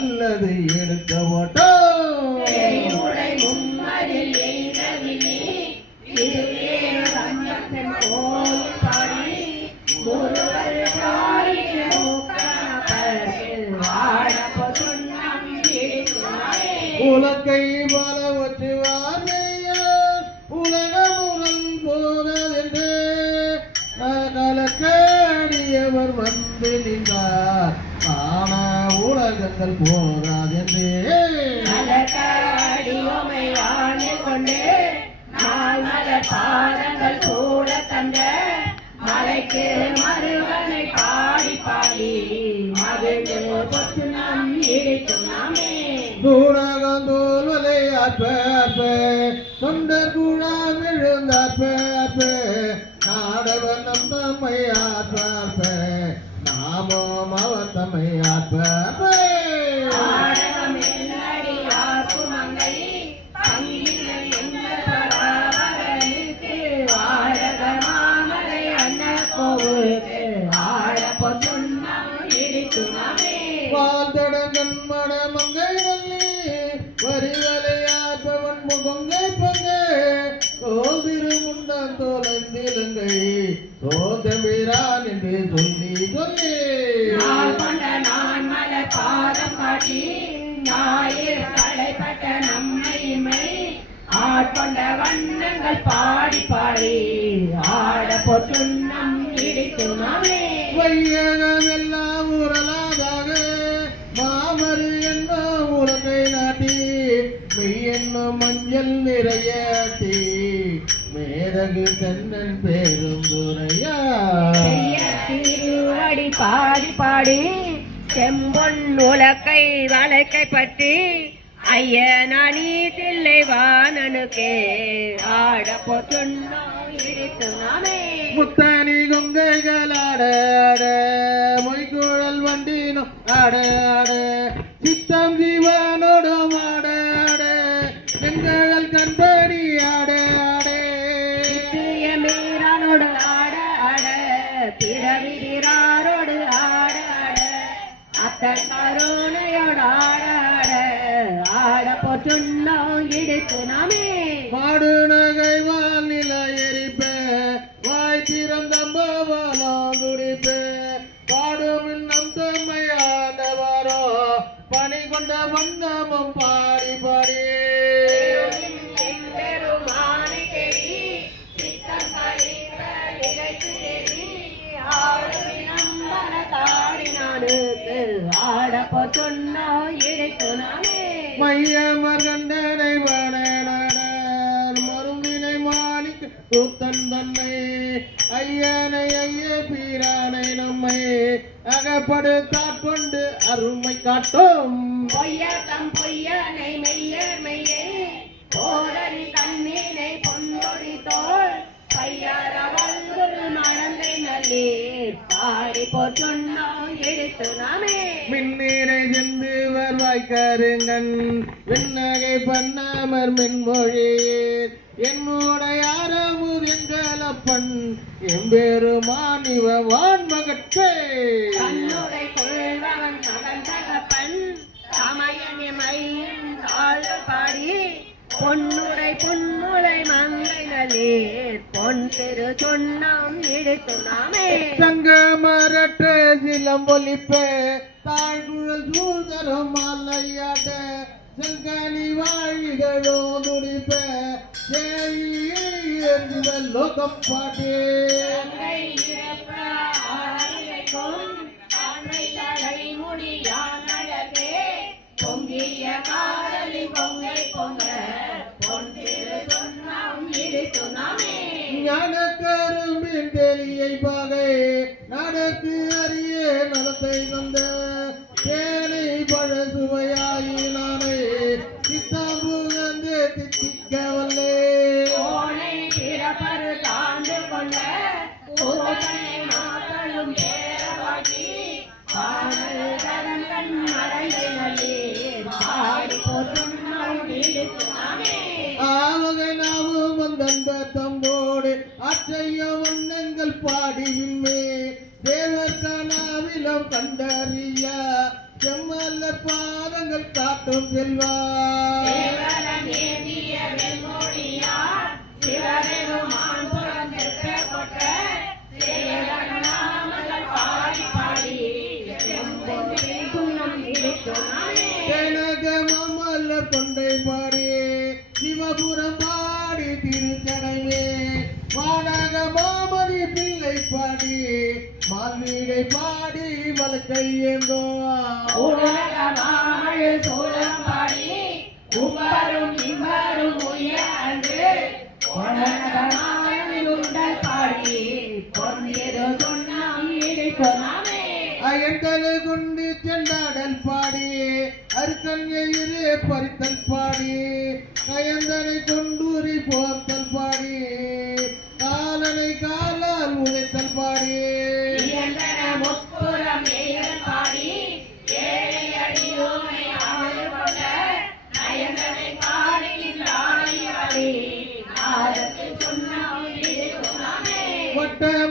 நல்லதை எடுக்க மாட்டோம். உலகங்கள் போதாதென்றே கொண்டு நாள் மலர் பாதங்கள் கூட தந்த மலைக்கு மருவனை பாடி பாடி மகிழ்ந்து பொத்து நம் இடிக்கும் நாமே. தோல்வலை அற்ப அற்ப தொண்டர் கூழா விழுந்த அற்ப அற்ப நாடவன் நம் தம்மை நாமே மணமங்கை தோலந்திலங்கை சோதமிரான் என்று சொல்லி சொல்லி. ஆட்கொண்ட வண்ணங்கள் பாடி பாடி ஆட நாமே வையகம் எல்லாம் உரலாதாக மாமரு என்ன உலகை நாட்டி மெய் என்னும் மஞ்சள் நிறையாட்டி மேதகு கண்ணன் பேரும் துறையா திருவடி பாடி பாடி செம்பொன் உலக்கை வழக்கை பற்றி ஐயனானி தில்லை வாணனுக்கே ஆட பொத்துண்ணம் இடித்து நாமே முத்தானி கொங்கைகள் ஆட ஆட. மொய்குழல் வண்டினும் ஆட ஆட. சித்தம் ஜீவனோடும் ஆட ஆட. எங்கள் கண்படி ஆட ஆட. மீரானோடு ஆட ஆட. பிறவிராரோடு ஆட ஆட. அத்தன் கருணையோடு இடித்து நாமே. மாடு நகை வால் நில எரிப்ப. வாய் திறந்தம்பவலாம் துடிப்ப. பாடும் நம் தம்மையாண்டவரோ. பணி கொண்ட வண்ணமும் பாடி பாடி. மையமர் கண்டனை மருந்தினை மாணிக்க கூத்தன் தன்னை. ஐயனை ஐய பீரானை நம்மை அகப்படுத்தாட்கொண்டு அருமை காட்டும். பொய்யத்தம் பொய்யனை மெய்யர் மெய்யை. போதரி தண்ணீனை பொன்னொழி தோல். பையார வல்குரு மடந்தை நல்லீர் பாடி போற்றுண்ணோம் எடுத்து நாமே. மின்னீரை சென்று வருவாய் கருங்கன் விண்ணகை பண்ணாமற் மின்மொழியீர் என்னுடைய அரமுதெங்கலப்பன் எம்பெருமான் இவ தாழ்வு பாடி பொன்னுடை பொன்னுடை மங்கைகளீர் பொன் திரு சொன்னம் எடுத்து நாமே. சங்க மரட்ட சிலம்பொலிப்ப தாழ்குழல் சூழ்தரும் மல்லையாட்ட செங்கனி வாழிகளோ துடிப்ப லோகம் பாட்டே. பொங்கிய காதலி பொங்கை பொங்க பொன் திரு சொன்னாம் கரும்பின் தெளியை பகை நடக்கு அரிய நலத்தை வந்த தேனை பழ சுவையாயினானே சித்தாம்புகந்து தித்திக்க வல்லே ஆவகை நாமும் வந்தன்ப தம்போடு அற்றைய வண்ணங்கள் பாடியுமே. தேவர் கனாவிலம் கண்டறிய. செம்மல்லர் பாதங்கள் காட்டும் செல்வா. பாடி பாடி கொண்டை பாடி. சிவபுரம் பாடி திருச்சடைமே வானக மாமதி பிள்ளை பாடி மால்வீடை பாடி வழக்கை ஏந்தோ. சோழம் பாடி உம்பரும் இம்பரும் உயர்ந்து பாடி. கொண்டு சென்றாடல் பாடி அருக்கன் பறித்தல் பாடி கயந்தனை கொண்டூரி போர்த்தல் பாடி. காலனை காலால் உதைத்தல் பாடி.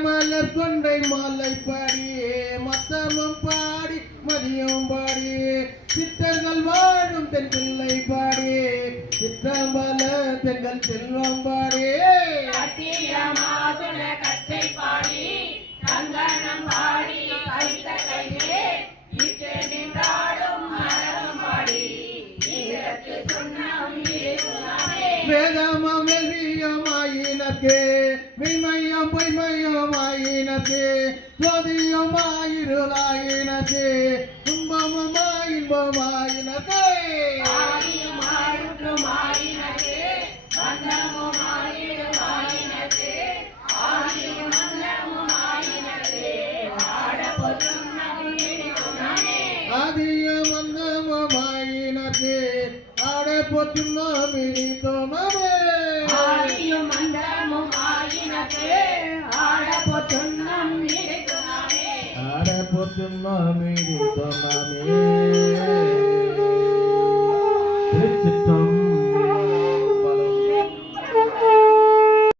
மலர் கொண்டை மாலை பாடி. மத்தமும் பாடி மதியம் பாடி. சித்தர்கள் வாழும் தென் பிள்ளை பாடி. சிற்றம்பல தெங்கள் செல்வம் பாடி. கச்சை பாடி கங்கணம் பாடி கைத்த கையே வெல்வியமாயினக்கு மெய்மையம் பொய்மையமாயினக்கு ஜோதியமாயிருளாயினக்கு துன்பமுமாய் இன்பமாயினக்கு ஆதியும் ஆயுற்றும் ஆயினக்கு பந்தமும் ஆயிடும் ஆயினக்கு ஆதியும் তার প্রথম নামে তোমামে